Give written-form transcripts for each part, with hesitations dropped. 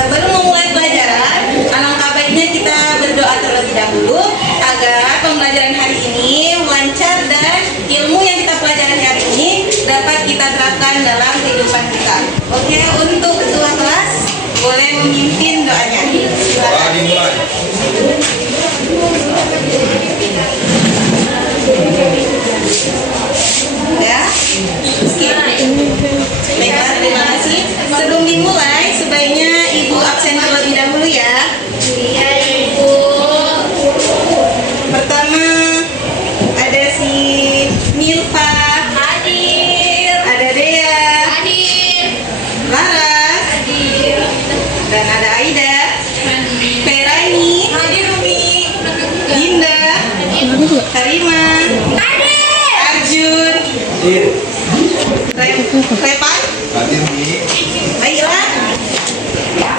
Sebelum memulai pelajaran, alangkah baiknya kita berdoa terlebih dahulu agar pembelajaran hari ini lancar dan ilmu yang kita pelajari hari ini dapat kita terapkan dalam kehidupan kita. Oke, untuk ketua kelas boleh memimpin doanya. Silakan. Ya. Oke. Baiklah, terima kasih. Sebelum dimulai, sebaiknya Ibu absen terlebih dahulu ya. Iya, Ibu. Pertama ada si Milva, Hadir. ada Dea, Hadir. Laras, Hadir. dan ada Aida, Hadir. Peraini, Hadir, Umi. Dinda, Karima, Hadir. Arjun, Repan. Baiklah.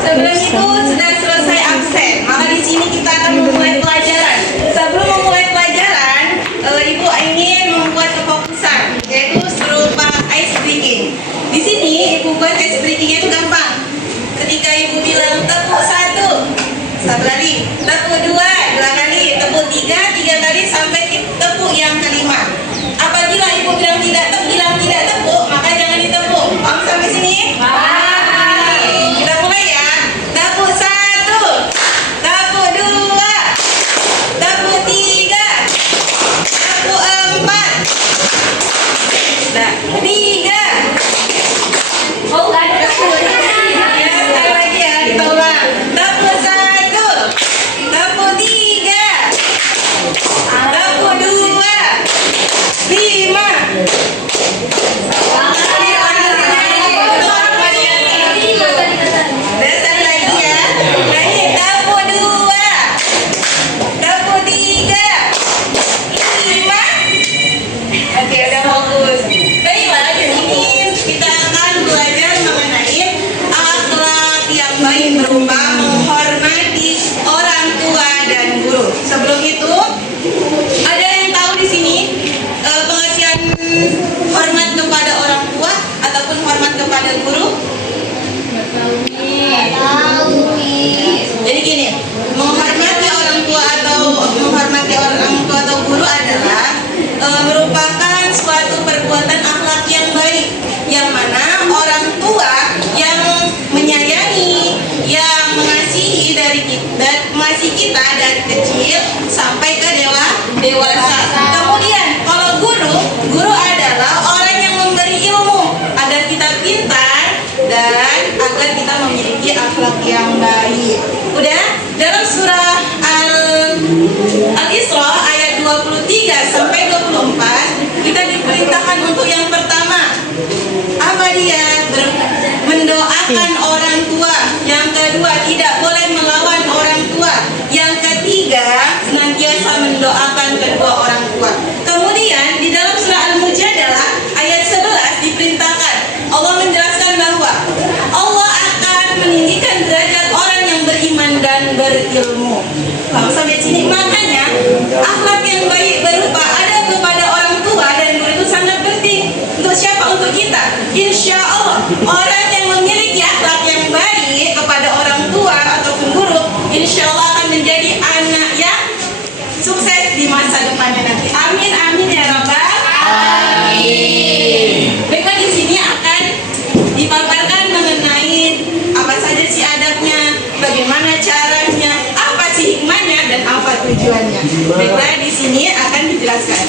Sebelum itu sudah selesai absen, maka di sini kita akan memulai pelajaran. Sebelum memulai pelajaran, Ibu ingin membuat kefokusan, yaitu serupa ice breaking. Di sini Ibu buat ice breakingnya itu gampang. Ketika Ibu bilang tepuk 1, satu kali, tepuk 2, 2 kali, tepuk 3, 3 kali sampai tepuk yang kelima. Apabila Ibu bilang tidak tepuk, maka jangan ditepuk. Paham sampai sini? Paham. Kita mulai ya. Tepuk 1, tepuk 2, tepuk 3, tepuk 4, nah 3. Oh, nggak ada tepuk. Ya, sekali lagi ya, kita ulang. Tepuk 1, tepuk 3, tepuk 2, 5. Dan sekali lagi ya. Nah ini tepuk 2, tepuk 3, 5. Oke, udah fokus. Baiklah, di sini kita akan belajar mengenai akhlak yang baik berupa menghormati orang tua dan guru. Sebelum itu, ada yang tahu di sini pengertian hormat kepada orang tua ataupun hormat kepada guru? Jadi gini, menghormati orang tua atau guru adalah merupakan suatu perbuatan akhlak yang baik, yang mana orang tua yang menyayangi, yang mengasihi mengasihi kita dari kecil sampai ke dewasa. Kemudian kalau guru adalah orang yang memberi ilmu agar kita pintar dan agar kita memiliki akhlak yang baik. Udah, dalam surah Al-Isra ayat 23 sampai 24 kita diperintahkan untuk yang pertama apa dia? Mendoakan orang tua. Yang kedua, tidak boleh melawan orang tua. Yang ketiga, senantiasa mendoakan kedua orang tua. Kemudian di dalam surah Al-Mujadalah ayat 11 diperintahkan, Allah menjelaskan bahwa Allah akan meninggikan derajat orang yang beriman dan berilmu. Lalu sampai sini, makanya akhlak yang baik berupa ada kepada orang tua dan guru itu sangat penting. Untuk siapa? Untuk kita. Insya Allah orang yang memiliki akhlak yang baik kepada orang tua ataupun guru, insya Allah akan menjadi anak yang sukses di masa depannya nanti. Amin, amin ya Rabbal alamin. Baiklah, di sini akan dipaparkan mengenai apa saja sih adabnya, bagaimana caranya, apa sih hikmahnya dan apa tujuannya. Baiklah, di sini akan dijelaskan.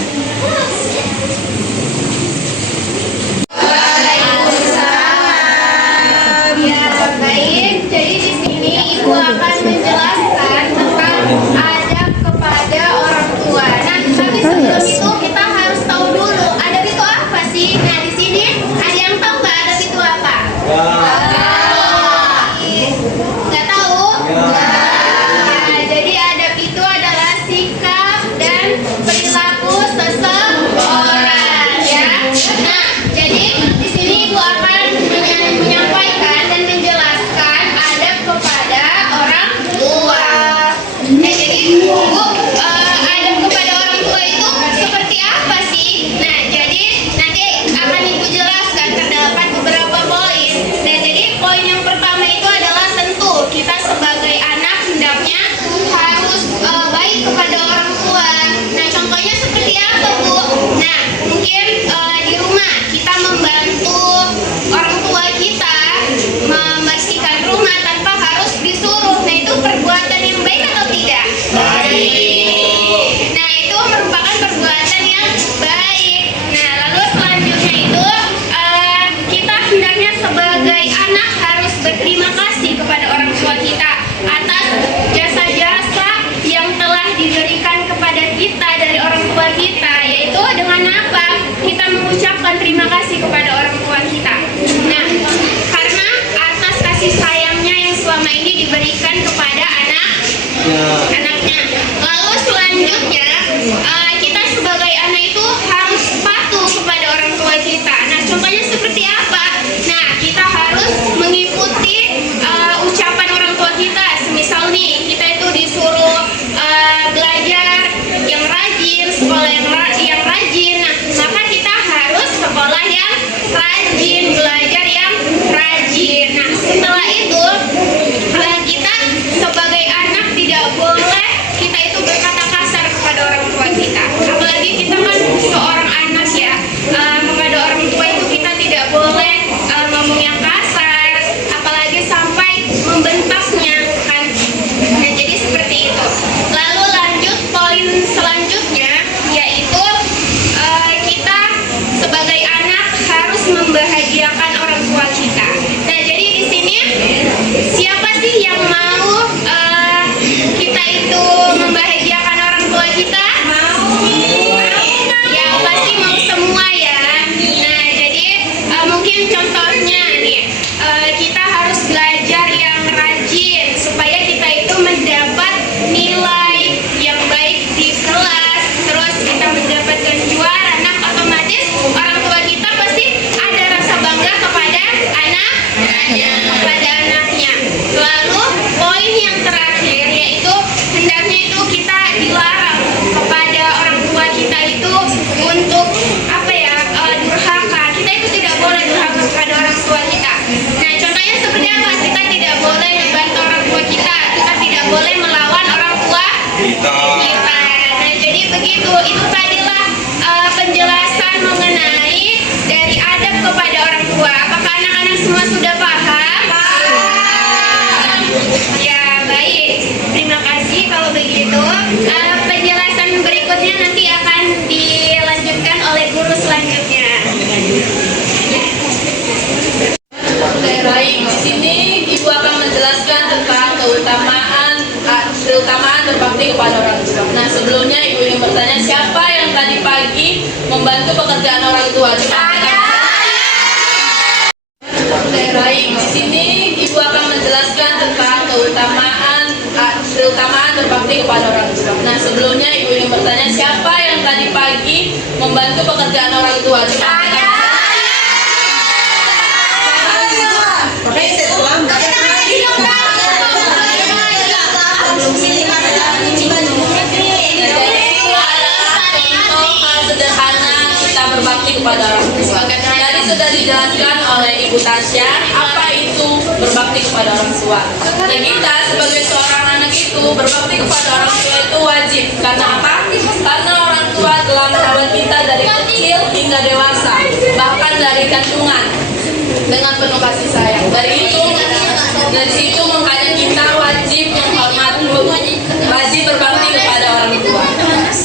pekerjaan orang tua? Baik, di sini Ibu akan menjelaskan tentang keutamaan berbakti kepada orang tua. Nah, sebelumnya Ibu ingin bertanya, siapa yang tadi pagi membantu pekerjaan orang tua? Sederhana kita berbakti kepada orang tua. Tadi sudah dijelaskan oleh Ibu Tasya apa itu berbakti kepada orang tua. Dan kita sebagai seorang anak itu berbakti kepada orang tua itu wajib. Karena apa? Karena orang tua telah merawat kita dari kecil hingga dewasa, bahkan dari kandungan dengan penuh kasih sayang. Dari situ makanya kita wajib menghormati, wajib berbakti kepada orang tua.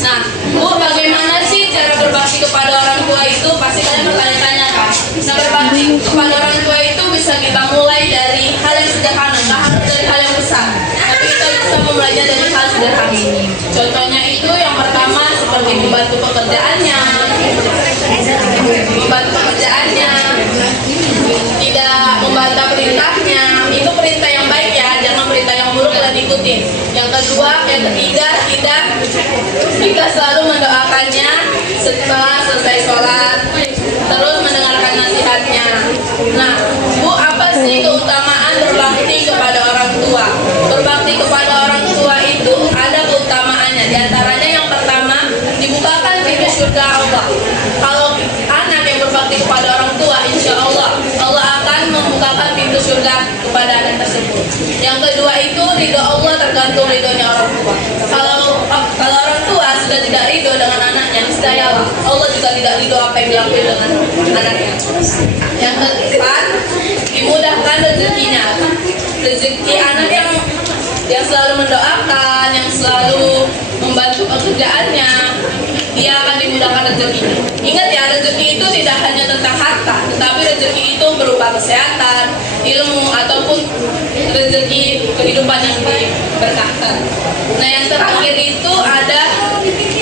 Nah, Bu, bagaimana sih cara berbakti kepada orang tua itu? Pasti kalian bertanya-tanya kan? Nah, berbakti kepada orang tua itu bisa kita mulai dari hal yang sederhana, nggak harus dari hal yang besar. Tapi kita bisa memulainya dari hal sederhana. Contohnya itu yang pertama seperti membantu pekerjaannya, tidak membantah perintahnya. Itu perintah yang baik ya, jangan perintah yang buruk yang diikutin. Yang ketiga, kita selalu mendoakannya setelah selesai sholat, terus mendengarkan nasihatnya. Nah, Bu, apa sih keutamaan berbakti kepada orang tua? Berbakti kepada orang tua itu ada keutamaannya. Di antaranya yang pertama, dibukakan pintu surga Allah. Kalau anak yang berbakti kepada orang tua, insya Allah akan membukakan pintu surga kepada anak tersebut. Yang kedua itu ridho Allah tergantung ridhonya orang tua. Kalau orang tua sudah tidak ridho dengan anaknya, niscaya Allah juga tidak ridho apa yang dilakukan dengan anaknya. Yang keempat, dimudahkan rezekinya. Rezeki anak yang selalu mendoakan, yang selalu membantu pekerjaannya, dia akan dimudahkan rezekinya. Ingat ya, rezeki itu tidak hanya tentang harta, tetapi rezeki itu berupa kesehatan, ilmu, ataupun rezeki kehidupan yang diberkahkan. Nah, yang terakhir itu ada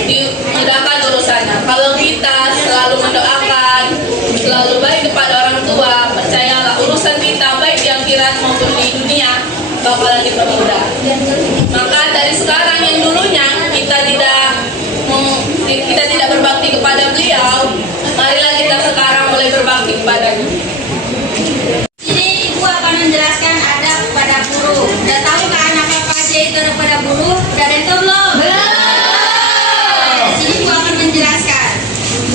dimudahkan urusannya. Kalau kita selalu mendoakan, selalu baik kepada orang tua, percayalah urusan kita baik di akhirat maupun di dunia bakalan dipermudah. Maka dari sekarang yang dulunya kita tidak berbakti kepada beliau, marilah kita sekarang mulai berbakti kepadanya. Sini Ibu akan menjelaskan adab pada guru. Udah tahu kan apa aja itu adab pada guru? Udah ada itu belum? Sini Ibu akan menjelaskan.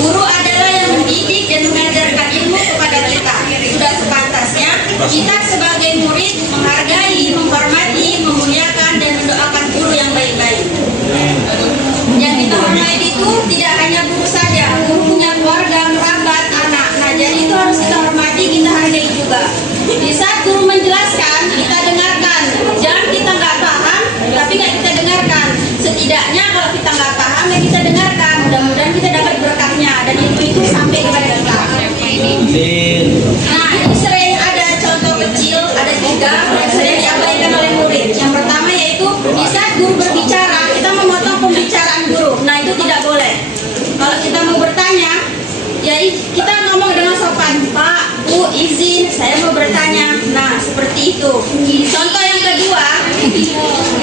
Guru adalah yang mendidik dan mengajarkan ilmu kepada kita. Sudah sepantasnya kita sebagai murid menghargai, menghormati, memuliakan dan mendoakan guru yang baik-baik. Yang kita hormati itu tidak hanya guru saja, guru punya keluarga, kerabat, anak. Nah, jadi itu harus kita hormati, kita hargai juga. Di saat guru menjelaskan, kita dengarkan. Jangan kita nggak paham, tapi nggak kita dengarkan. Setidaknya kalau kita nggak paham, ya kita dengarkan. Mudah-mudahan kita dapat berkahnya dan ilmu itu sampai kepada kita. Nah, ini sering ada contoh kecil, ada 3 yang sering diabaikan oleh murid. Yang pertama yaitu di saat guru berbicara, kita memotong pembicaraan guru. Nah, itu tidak boleh. Kalau kita mau bertanya, ya kita ngomong dengan sopan, Pak, Bu, izin, saya mau bertanya. Nah, seperti itu. Contoh yang kedua,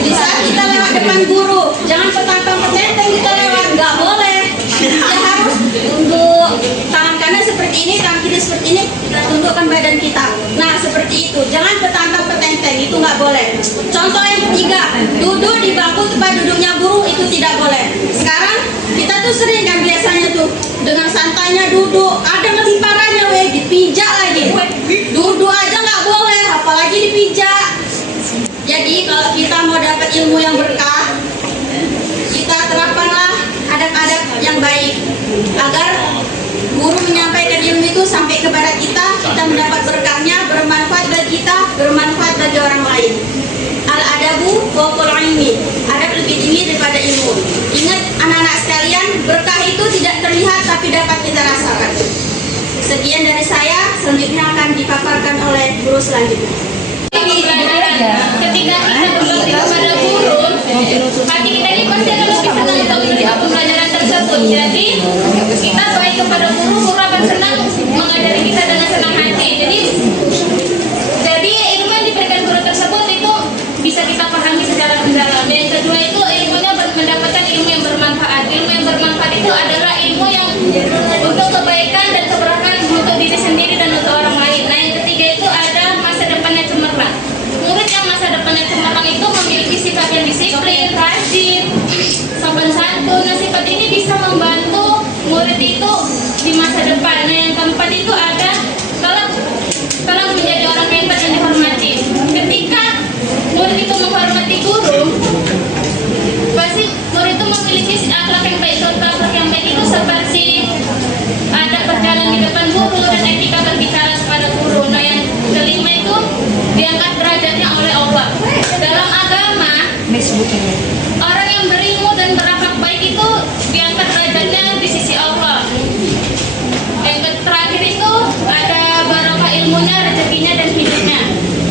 di saat kita lewat depan guru, jangan petantang-petenteng kita lewat, nggak boleh. Kita harus tunduk, tangan kanan seperti ini, tangan kiri seperti ini, kita tundukkan badan kita. Nah, seperti itu. Jangan petantang-petenteng, itu nggak boleh. Contoh yang ketiga, duduk di bangku tempat duduknya guru, itu tidak boleh. Sekarang kita tuh sering kan biasanya tuh dengan santainya duduk, ada yang lebih parahnya dipijak lagi. Duduk aja nggak boleh, apalagi dipijak. Jadi kalau kita mau dapat ilmu yang berkah, kita terapkanlah adab-adab yang baik agar guru menyampaikan ilmu itu sampai kepada kita mendapat berkahnya, bermanfaat bagi kita, bermanfaat bagi orang lain. Al-adabu fawqal ilmi. Adab lebih tinggi daripada ilmu. Ingat anak-anak sekalian, berkah itu tidak terlihat tapi dapat kita rasakan. Sekian dari saya, selanjutnya akan dipaparkan oleh guru selanjutnya. Ketika kita berbakti kepada guru, hati kita ini pasti akan lebih senang untuk menerima pembelajaran tersebut. Jadi kita baik kepada guru, guru akan senang mengajari kita dengan senang hati. Jadi ilmu yang diberikan guru tersebut itu bisa kita pahami secara mendalam. Yang kedua itu ilmunya mendapatkan ilmu yang bermanfaat. Ilmu yang bermanfaat itu adalah ilmu yang untuk kebaikan dan keberkahan untuk diri sendiri dan untuk orang lain. Nah, yang ketiga itu ada masa depannya cemerlang. Murid yang masa depannya cemerlang itu memiliki sifat yang disiplin, rajin, sopan santun. Nah, sifat ini bisa membantu murid itu di masa depan. Nah, yang keempat itu ada kalau menjadi orang hebat dan dihormati. Ketika murid itu menghormati guru, pasti murid itu memiliki akhlak yang baik. Contoh akhlak yang baik itu seperti ada berjalan di depan guru dan etika berbicara kepada guru. Nah, yang kelima itu diangkat derajatnya oleh Allah. Dalam agama, orang yang berilmu dan berakhlak baik itu diangkat derajatnya di sisi Allah. Yang terakhir itu ada barokah ilmunya, rezekinya dan hidupnya.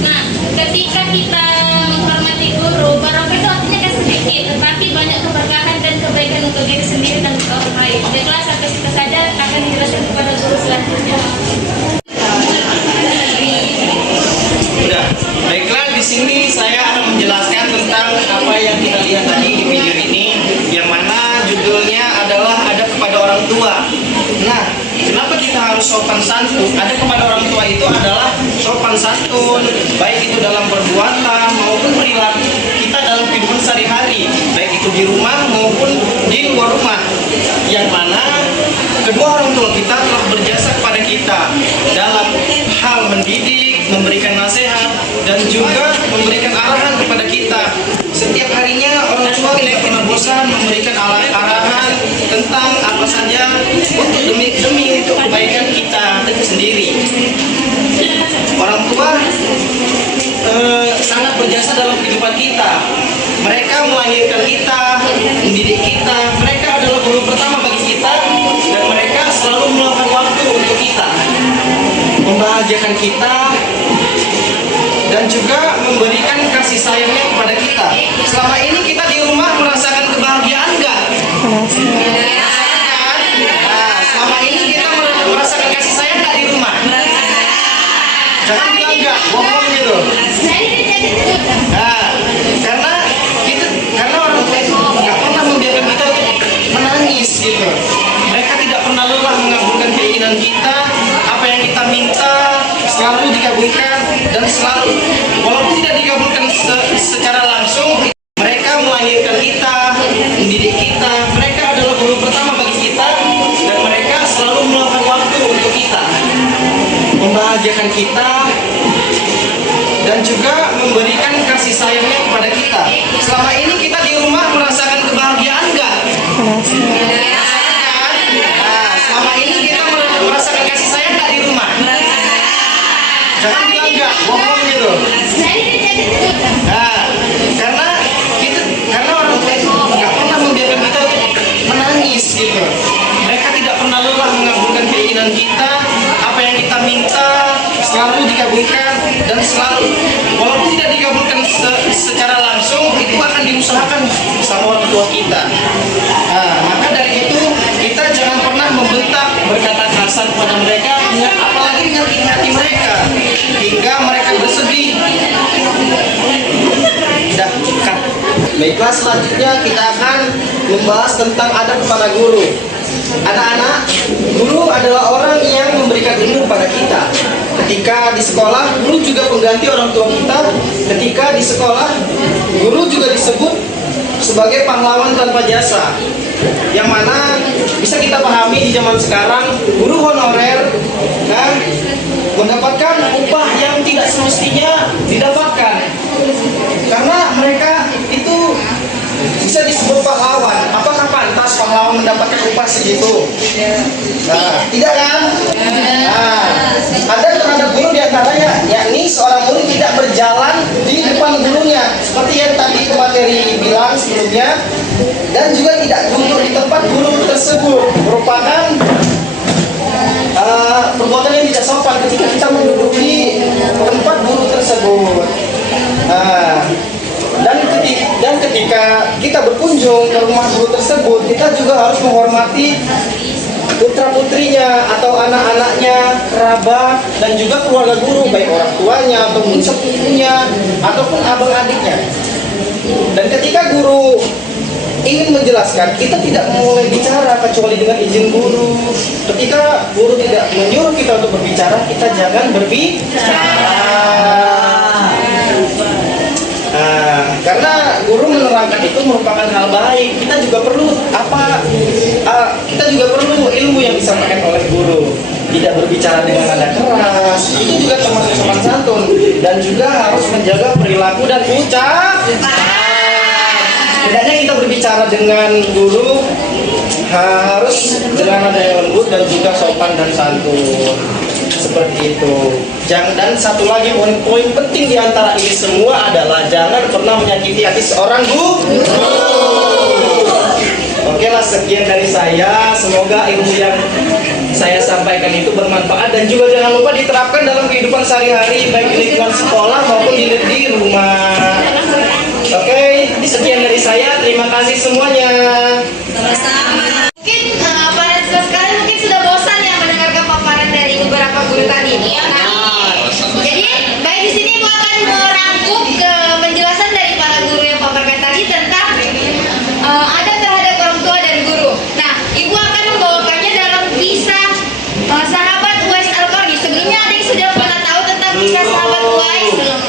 Nah, ketika kita menghormati guru, barokah itu artinya kan sedikit, tetapi banyak keberkahan dan kebaikan untuk diri sendiri dan untuk orang lain. Baiklah, sampai situ saja, akan dijelaskan kepada guru selanjutnya. Baiklah, di sini saya akan menjelaskan tentang apa yang kita lihat tadi di video ini, yang mana judulnya adalah adab kepada orang tua. Nah, kenapa kita harus sopan santun? Adab kepada orang tua itu adalah sopan santun, baik itu dalam perbuatan maupun perilaku kita dalam kehidupan sehari-hari, baik itu di rumah maupun di luar rumah. Yang mana kedua orang tua kita telah berjasa kepada kita dalam hal mendidik, memberikan nasihat, dan juga memberikan arahan kepada kita. Setiap harinya orang tua tidak pernah bosan memberikan arahan tentang apa saja untuk demi untuk kebaikan kita sendiri. Orang tua sangat berjasa dalam kehidupan kita. Mereka melahirkan kita, mendidik kita. Mereka adalah guru pertama bagi kita, dan mereka selalu meluangkan waktu untuk kita, membahagiakan kita, dan juga memberikan kasih sayangnya kepada kita. Selama ini kita di rumah merasakan kebahagiaan enggak? Merasakan. Nah, selama ini kita merasakan kasih sayang enggak di rumah? Jangan bilang enggak, bohong gitu. Nah, karena orang tua itu nggak pernah membiarkan kita menangis gitu. Mereka tidak pernah lelah mengabulkan keinginan kita. Apa yang kita minta selalu dikabulkan, dan selalu walaupun tidak dikabulkan secara langsung, mereka melahirkan kita, mendidik kita. Mereka adalah guru pertama bagi kita, dan mereka selalu meluangkan waktu untuk kita, membahagiakan kita, dan juga memberikan kasih sayangnya kepada kita. Selama ini kita di rumah merasakan kebahagiaan enggak? Merasakan. Nah, selama ini kita merasakan kasih sayang enggak di rumah? Jangan bilang enggak, bohong gitu. Nah, karena orang tua itu nggak pernah membiarkan kita menangis gitu. Mereka tidak pernah lelah mengabulkan keinginan kita. Apa yang kita minta selalu dikabulkan, dan selalu walaupun tidak dikabulkan secara langsung, itu akan diusahakan sama orang tua kita. Nah, maka dari itu kita jangan pernah membentak, berkata kasar kepada mereka, apalagi ngerti hati mereka hingga mereka bersedih. Dah, cut. Baiklah, selanjutnya kita akan membahas tentang adab kepada guru. Anak-anak, guru adalah orang yang memberikan ilmu kepada kita. Ketika di sekolah, guru juga pengganti orang tua kita. Ketika di sekolah, guru juga disebut sebagai pahlawan tanpa jasa. Yang mana bisa kita pahami di zaman sekarang, guru honorer mendapatkan upah yang tidak semestinya didapatkan. Karena mereka itu bisa disebut pahlawan. Apakah pantas pahlawan mendapatkan upah segitu? Nah, tidak kan? Nah, ada terhadap guru diantaranya, yakni seorang murid tidak berjalan di depan gurunya, seperti yang tadi materi bilang sebelumnya, dan juga tidak duduk di tempat guru tersebut, merupakan perbuatan yang tidak sopan ketika kita menduduki tempat guru tersebut. berkunjung ke rumah guru tersebut, kita juga harus menghormati putra-putrinya atau anak-anaknya, kerabat, dan juga keluarga guru, baik orang tuanya ataupun sepupunya ataupun abang adiknya. Dan ketika guru ingin menjelaskan, kita tidak mulai bicara kecuali dengan izin guru. Ketika guru tidak menyuruh kita untuk berbicara, kita jangan berbicara. Karena guru menerangkan itu merupakan hal baik. Kita juga perlu kita juga perlu ilmu yang disampaikan oleh guru. Tidak berbicara dengan nada keras, itu juga termasuk sopan santun, dan juga harus menjaga perilaku dan ucapan. Tidaknya kita berbicara dengan guru harus dengan nada yang lembut dan juga sopan dan santun. Seperti itu. Dan satu lagi poin penting di antara ini semua adalah jangan pernah menyakiti hati seorang guru. Oke lah, sekian dari saya. Semoga ilmu yang saya sampaikan itu bermanfaat dan juga jangan lupa diterapkan dalam kehidupan sehari-hari, baik di lingkungan sekolah maupun di rumah. Oke, sekian dari saya. Terima kasih semuanya. Mungkin para siswa sekalian mungkin sudah bosan ya mendengarkan paparan dari beberapa guru tadi ini. Jadi baik di sini Ibu akan merangkum ke penjelasan dari para guru yang paparkan tadi tentang adab terhadap orang tua dan guru. Nah, Ibu akan membawakannya dalam kisah sahabat Uwais Al-Qarni. Sebelumnya ada yang sudah pernah tahu tentang kisah sahabat Uwais? Belum?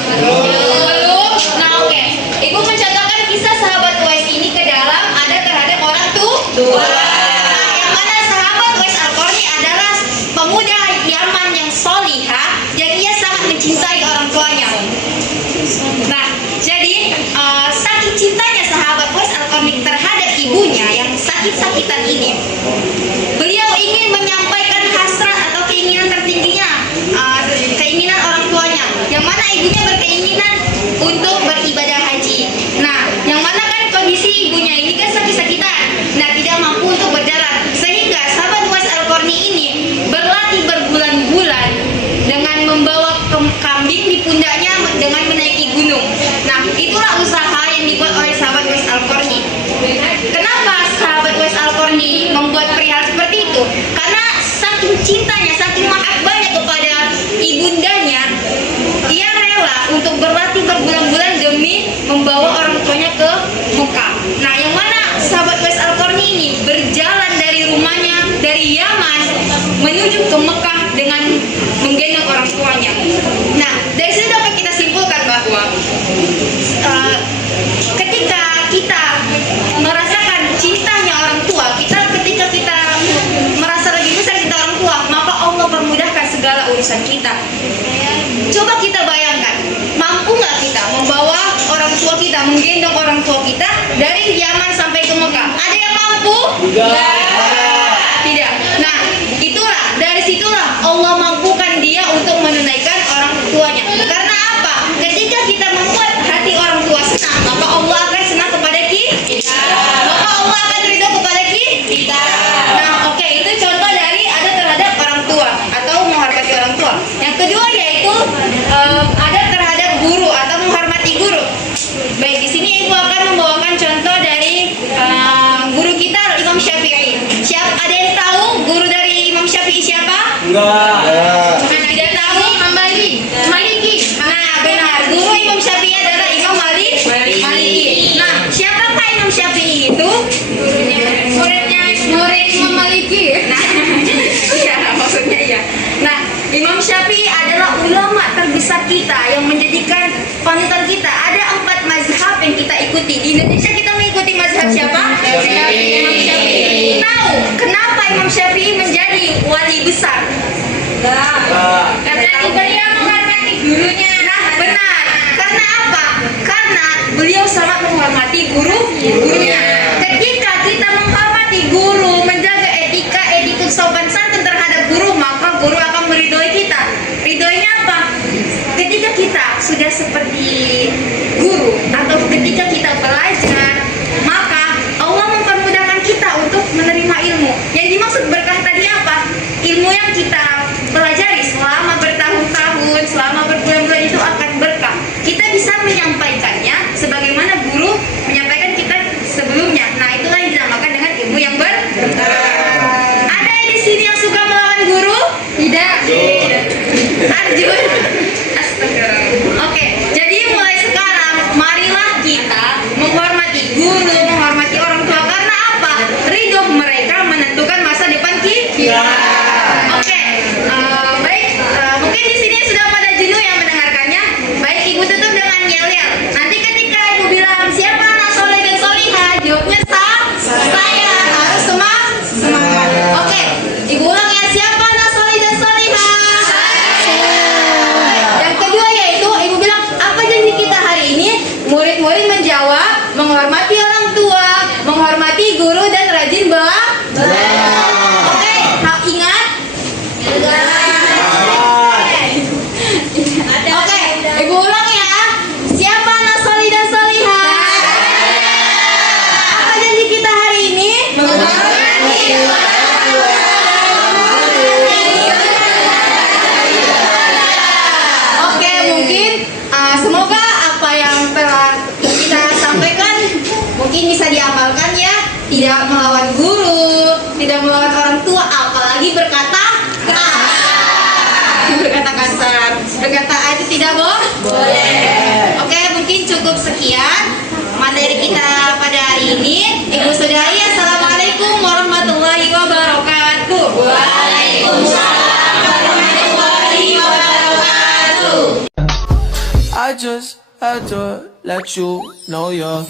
Nah, oke. Ibu mencontohkan kisah sahabat Uwais ini ke dalam adab terhadap orang tua. Yang mana sahabat Uwais Al-Qarni adalah pemuda Yaman yang solihah, yang ia sangat mencintai orang tuanya. Nah, jadi saking cintanya sahabat Uwais Al-Qarni terhadap ibunya yang sakit-sakitan ini, beliau ingin menyampaikan hasrat atau keinginan tertingginya, keinginan orang tuanya, yang mana ibunya berkeinginan untuk beribadah haji. Nah, yang mana kan kondisi ibunya ini kan sakit-sakitan, nah tidak mampu untuk berjalan, sehingga sahabat Uwais Al-Qarni ini berlatih berbulan-bulan dengan membawa kambing di pundaknya dengan menaiki gunung. Nah, itulah usaha yang dibuat oleh sahabat Uwais Al-Qarni. Kenapa sahabat Uwais Al-Qarni membuat perihal seperti itu? Karena saking cintanya, saking mahabbahnya kepada ibundanya, ia rela untuk berlatih berbulan-bulan demi membawa orang tuanya ke Mekah. Nah, yang mana sahabat Uwais Al-Qarni ini berjalan dari rumahnya, dari Yaman menuju ke Mekah dengan menggendong orang tuanya. Nah, dari sini dapat kita simpulkan bahwa ketika kita merasakan cintanya orang tua, ketika kita merasa lebih besar cinta orang tua, maka Allah permudahkan segala urusan kita. Coba kita bayangkan, mampu nggak kita membawa orang tua kita, menggendong orang tua kita dari Yaman sampai ke Mekah? Ada yang mampu? Tidak. Nah, itulah, dari situlah Allah mampukan dia untuk menunaikan orang tuanya. Karena apa? Ketika kita membuat hati orang tua senang, maka Allah akan senang kepada kita. Maka Allah akan ridho kepada kita. Nah, oke, itu contoh dari adab terhadap orang tua atau menghormati orang tua. Yang kedua yaitu adab terhadap guru atau menghormati guru. Baik, di sini Ibu akan membawakan contoh dari guru kita Imam Syafi'i. Ada yang tahu guru dari Imam Syafi'i siapa? Enggak. Tidak tahu? Imam Maliki. Nah, benar. Guru Imam Syafi'i adalah Imam Maliki. Nah, siapakah Imam Syafi'i itu? Murid Imam Maliki. Nah, iya, maksudnya iya. Nah, Imam Syafi'i adalah ulama terbesar kita yang menjadikan panutan kita. Ada 4 mazhab yang kita ikuti. Di Indonesia kita mengikuti mazhab siapa? Imam Syafi'i. Tahu kenapa Imam Syafi'i menjadi wali besar? Karena beliau menghormati gurunya. Nah, benar. Karena apa? Karena beliau sangat menghormati gurunya. Ketika kita menghormati guru, menjaga etika sopan santun terhadap guru, maka guru akan meridhoi kita. Ridhoinya apa? Ketika kita sudah seperti guru atau ketika kita belajar, maka Allah mempermudahkan kita untuk menerima ilmu. Yang dimaksud berkah tadi apa? Ilmu yang kita pelajari selama bertahun-tahun, selama berbulan-bulan itu akan berkah. Kita bisa menyampaikannya sebagaimana guru menyampaikan kita sebelumnya. Berkata A itu tidak boleh. Oke, mungkin cukup sekian materi kita pada hari ini. Ibu saudari, assalamualaikum warahmatullahi wabarakatuh. Waalaikumsalam warahmatullahi wabarakatuh. I just had to let you know you're